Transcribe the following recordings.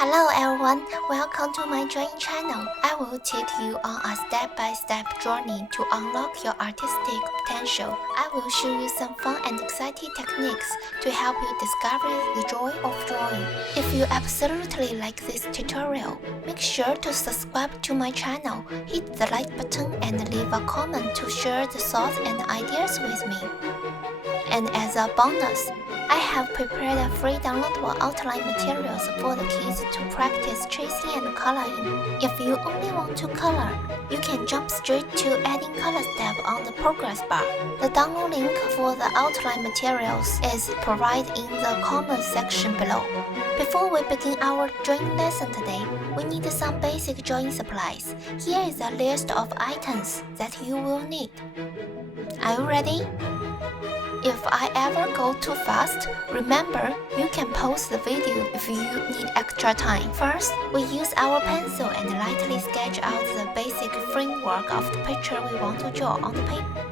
Hello everyone, welcome to my drawing channel. I will take you on a step-by-step journey to unlock your artistic potential. I will show you some fun and exciting techniques to help you discover the joy of drawing. If you absolutely like this tutorial, make sure to subscribe to my channel, hit the like button and leave a comment to share the thoughts and ideas with me. And as a bonus, I have prepared a free downloadable outline materials for the kids to practice tracing and coloring. If you only want to color, you can jump straight to adding color step on the progress bar. The download link for the outline materials is provided in the comments section below. Before we begin our drawing lesson today, we need some basic drawing supplies. Here is a list of items that you will need. Are you ready? If I ever go too fast, remember you can pause the video if you need extra time. First, we use our pencil and lightly sketch out the basic framework of the picture we want to draw on the paper.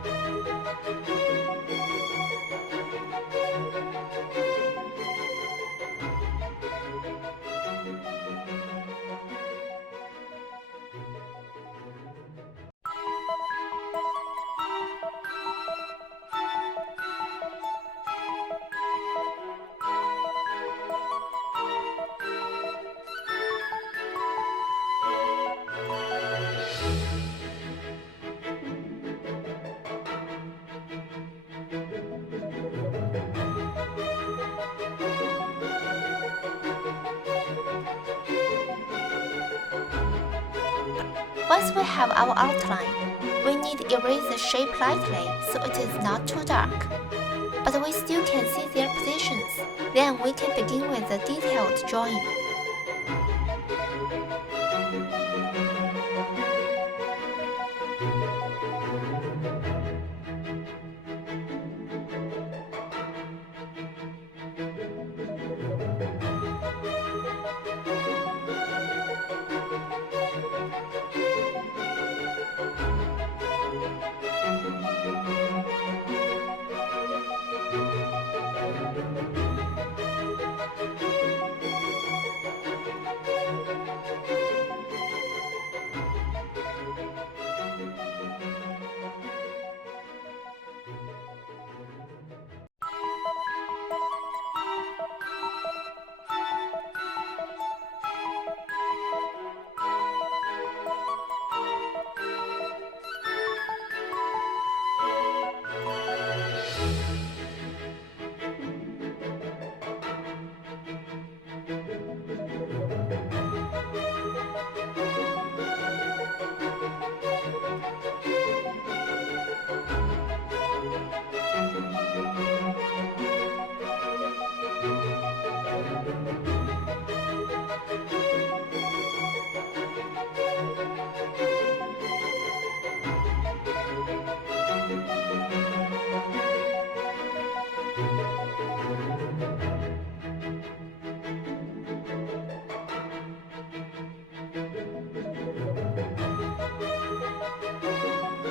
Once we have our outline, we need to erase the shape lightly so it is not too dark. But we still can see their positions. Then we can begin with the detailed drawing.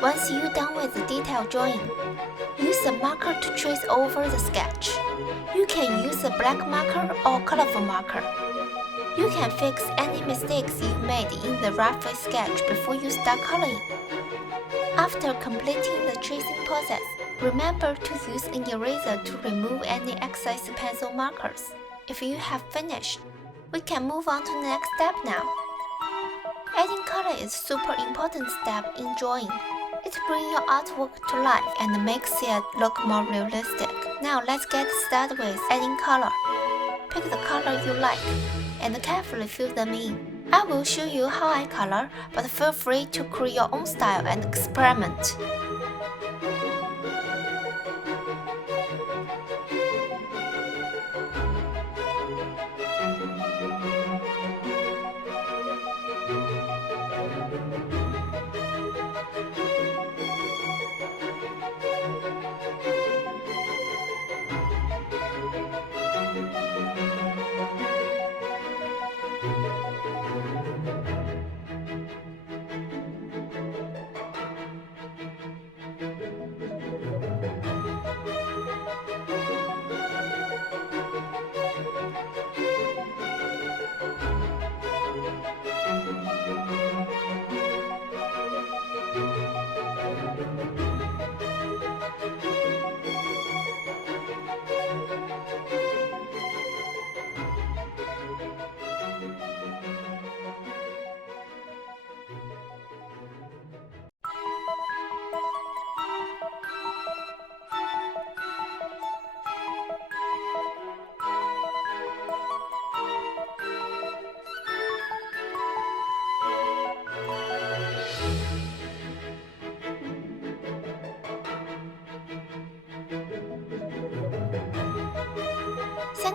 Once you're done with the detailed drawing, use a marker to trace over the sketch. You can use a black marker or colorful marker. You can fix any mistakes you made in the rough sketch before you start coloring. After completing the tracing process, remember to use an eraser to remove any excess pencil markers. If you have finished, we can move on to the next step now. Adding color is a super important step in drawing. It brings your artwork to life and makes it look more realistic. Now let's get started with adding color. Pick the color you like and carefully fill them in. I will show you how I color, but feel free to create your own style and experiment.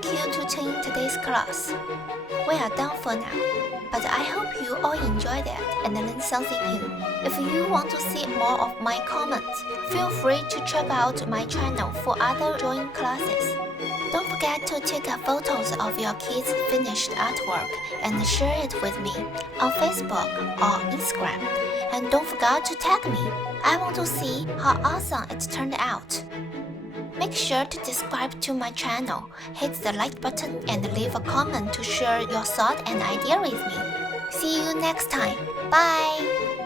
Thank you to tune in today's class. We are done for now, but I hope you all enjoyed it and learned something new. If you want to see more of my comments, feel free to check out my channel for other drawing classes. Don't forget to take photos of your kids' finished artwork and share it with me on Facebook or Instagram. And don't forget to tag me. I want to see how awesome it turned out. Make sure to subscribe to my channel, hit the like button and leave a comment to share your thought and idea with me. See you next time. Bye!